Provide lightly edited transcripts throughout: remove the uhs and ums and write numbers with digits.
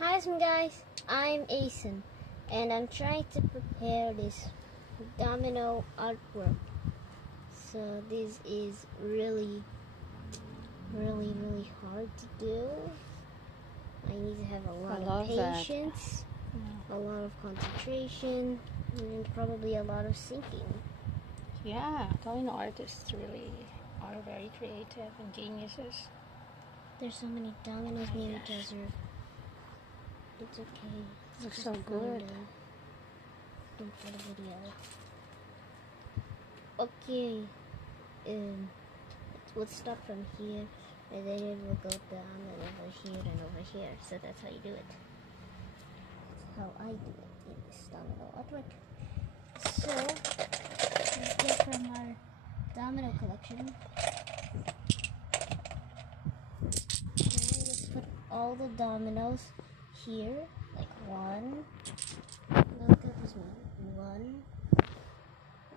Hi guys, I'm Asen and I'm trying to prepare this domino artwork. So this is really hard to do. I need to have a lot of patience, a lot of concentration, and probably a lot of thinking. Yeah, domino artists really are very creative and geniuses. There's so many dominoes near each other. It's okay. Looks so good. Don't for the video. Okay. Let's start from here, and then it will go down and over here and over here. So that's how you do it. That's how I do it in this domino artwork. So let's get from our domino collection. Now let's put all the dominoes here, like one. No, that was one.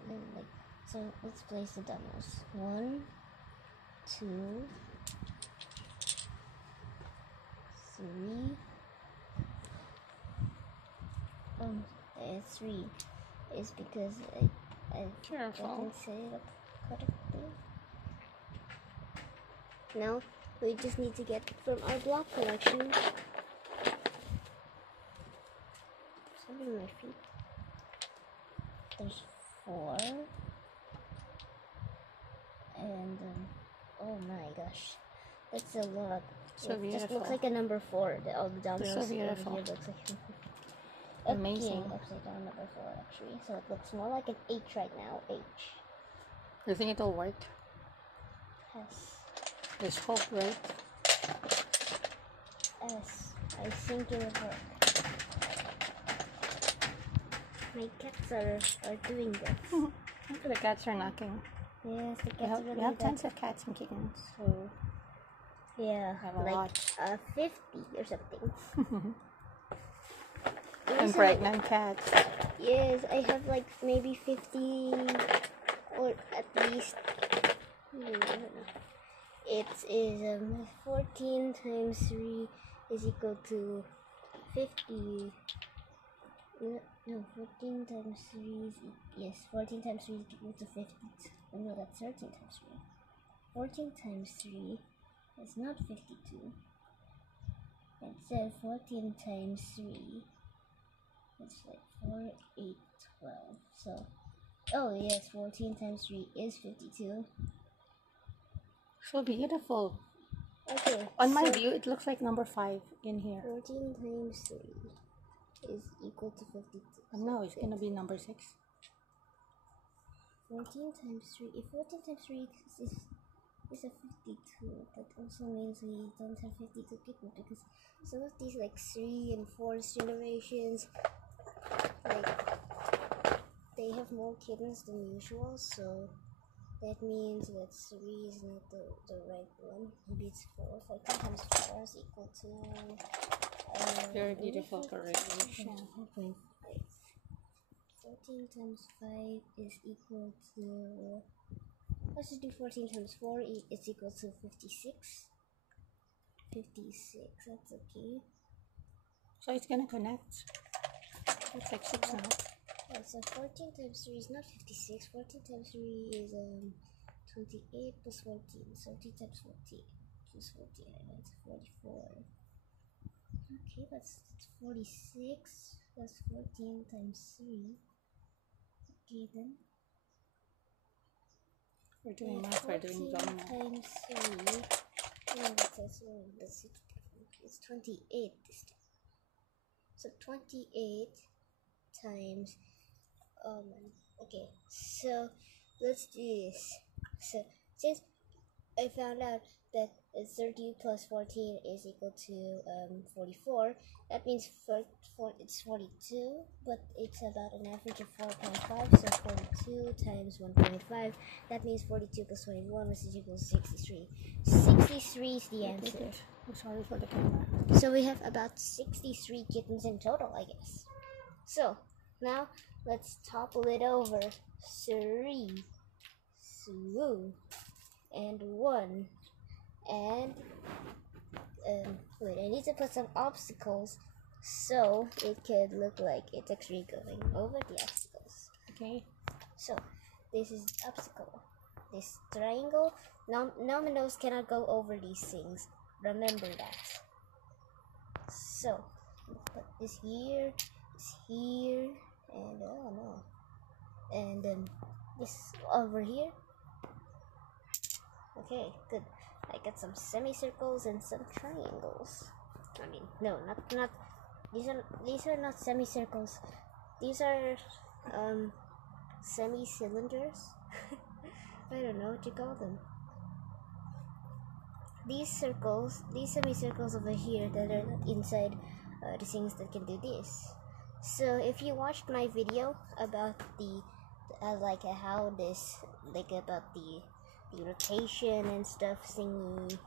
And like so. Let's place the dominoes. 1, 2, 3. It's 3 is because I didn't set it up correctly. Now we just need to get from our block collection. Something in my feet. There's 4. And oh my gosh, that's a lot. So it just looks like a number 4. All the dominoes so beautiful. over here looks like amazing. Upside down number 4 actually. So it looks more like an H right now. H. You think it'll work? Yes. There's hope, right? Yes, I think it will work. My cats are doing this. The cats are knocking. Yes, the cats are really We have tons of cats and kittens, so yeah, like 50 or something. And pregnant cats. Yes, I have like maybe 50 or at least. It is 14 times 3 is equal to 50. No, 14 times 3 is yes, 14 times 3 is equal to 50. Oh no, that's 13 times 3. 14 times 3 is not 52. Instead, 14 times 3 is like 4, 8, 12. So, oh yes, 14 times 3 is 52. So beautiful. Okay. On my view, it looks like number 5 in here. 14 times 3 is equal to 52. No, it's gonna be number 6. 14 times 3. If 14 times 3 is a 52, that also means we don't have 52 kittens because some of these like 3 and 4 generations, like they have more kittens than usual, so that means that 3 is not the right one. Maybe it's 4. 14 times 4 is equal to very beautiful correlation. 14 times 5 is equal to, let's just do 14 times 4 is equal to 56. 56, that's okay. So it's gonna connect. It's like 6 now. Yeah, so 14 times 3 is not 56. 14 times 3 is 28 plus 14. So 14 times 14 plus 14, that's 44. Okay, that's 46 plus 14 times 3. Okay then. We're doing math, we're doing domino. 14 times 3. That's it. It's 28 this time. So 28 times. Oh man. Okay. So let's do this. So since I found out that 30 plus 14 is equal to 44. That means it's 42, but it's about an average of 4.5. So 42 times 1.5. That means 42 plus 21, which is equal to 63. 63 is the answer. I'm sorry for the camera. So we have about 63 kittens in total, I guess. So now let's topple it over. 3, 2, and 1, and wait, I need to put some obstacles so it could look like it's actually going over the obstacles. Okay. So this is obstacle. This triangle, dominoes cannot go over these things. Remember that. So put this here, and oh no, and then this over here. Okay, good. I got some semicircles and some triangles. I mean, no, not these are not semicircles. These are semi-cylinders. I don't know what you call them. These semicircles over here that are inside the things that can do this. So if you watched my video about the how this about the rotation and stuff thingy,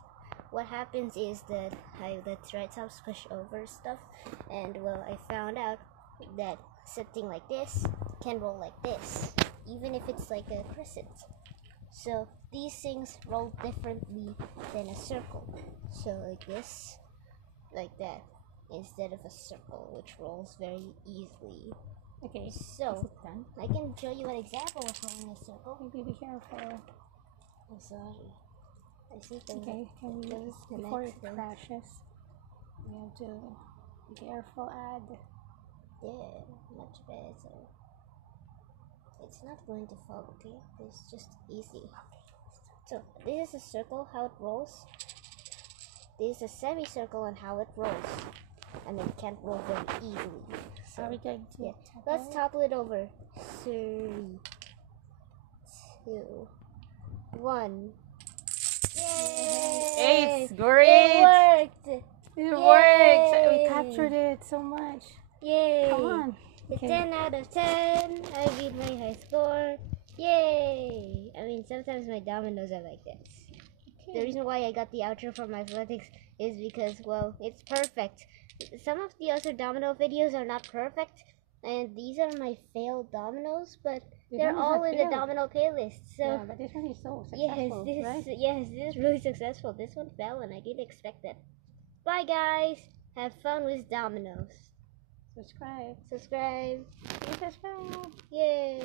what happens is that the triceps push over stuff, and well, I found out that something like this can roll like this, even if it's like a crescent. So these things roll differently than a circle. So like this, like that, instead of a circle, which rolls very easily. Okay, so I can show you an example of rolling a circle. Maybe be careful. I'm sorry. I think okay, can we, before it crashes, we have to be careful, add. Yeah, much better. It's not going to fall, okay? It's just easy. So, this is a circle, how it rolls. This is a semicircle and how it rolls. I mean, it can't roll very easily. So, are we going to let's topple it over. 3, 2, 1. Yay! It's great! It worked! It worked! We captured it so much. Yay! Come on. Okay. 10 out of 10. I beat my high score. Yay! I mean, sometimes my dominoes are like this. Okay. The reason why I got the outro from athletics is because, well, it's perfect. Some of the other domino videos are not perfect, and these are my failed dominoes, but they're all in the domino playlist. So yeah, but this one is so successful, yes, this is really successful. This one fell, and I didn't expect that. Bye, guys. Have fun with dominoes. Subscribe. Subscribe. Subscribe. Yay.